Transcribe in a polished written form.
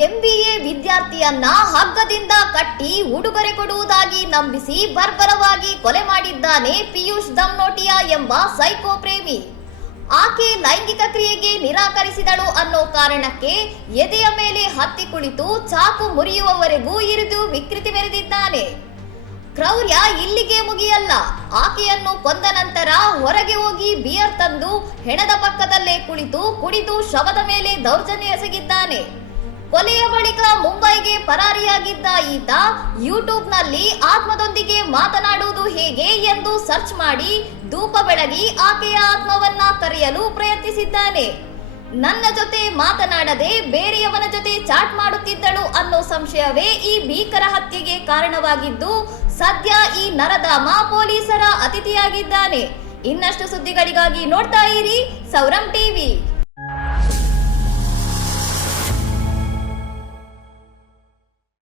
MBA ವಿದ್ಯಾರ್ಥಿಯನ್ನ ಹಗ್ಗದಿಂದ ಕಟ್ಟಿ ಉಡುಗೊರೆ ಕೊಡುವುದಾಗಿ ನಂಬಿಸಿ ಬರ್ಬರವಾಗಿ ಕೊಲೆ ಮಾಡಿದ್ದಾನೆ ಪಿಯೂಷ್ ದಮ್ನೋಟಿಯಾ ಎಂಬ ಸೈಕೋ ಪ್ರೇಮಿ. ಆಕೆ ಲೈಂಗಿಕ ಕ್ರಿಯೆಗೆ ನಿರಾಕರಿಸಿದಳು ಅನ್ನೋ ಕಾರಣಕ್ಕೆ ಎದೆಯ ಮೇಲೆ ಹತ್ತಿ ಕುಳಿತು ಚಾಕು ಮುರಿಯುವವರೆಗೂ ಇರಿದು ವಿಕೃತಿ ಮೆರೆದಿದ್ದಾನೆ. ಕ್ರೌರ್ಯ ಇಲ್ಲಿಗೆ ಮುಗಿಯಲ್ಲ. ಆಕೆಯನ್ನು ಕೊಂದ ನಂತರ ಹೊರಗೆ ಹೋಗಿ ಬಿಯರ್ ತಂದು ಹೆಣದ ಪಕ್ಕದಲ್ಲೇ ಕುಳಿತು ಕುಡಿದು ಶವದ ಮೇಲೆ ದೌರ್ಜನ್ಯ ಎಸಗಿದ್ದಾನೆ. ಕೊಲೆಯ ಬಳಿಕ ಮುಂಬೈಗೆ ಪರಾರಿಯಾಗಿದ್ದ ಈತ ಯೂಟ್ಯೂಬ್ನಲ್ಲಿ ಆತ್ಮದೊಂದಿಗೆ ಮಾತನಾಡುವುದು ಹೇಗೆ ಎಂದು ಸರ್ಚ್ ಮಾಡಿ ಧೂಪ ಬೆಳಗಿ ಆಕೆಯ ಆತ್ಮವನ್ನ ಕರೆಯಲು ಪ್ರಯತ್ನಿಸಿದ್ದಾನೆ. ನನ್ನ ಜೊತೆ ಮಾತನಾಡದೆ ಬೇರೆಯವನ ಜೊತೆ ಚಾಟ್ ಮಾಡುತ್ತಿದ್ದಳು ಅನ್ನೋ ಸಂಶಯವೇ ಈ ಭೀಕರ ಹತ್ಯೆಗೆ ಕಾರಣವಾಗಿದ್ದು, ಸದ್ಯ ಈ ನರಧಾಮ ಪೊಲೀಸರ ಅತಿಥಿಯಾಗಿದ್ದಾನೆ. ಇನ್ನಷ್ಟು ಸುದ್ದಿಗಳಿಗಾಗಿ ನೋಡ್ತಾ ಇರಿ ಸೌರಂ ಟಿವಿ.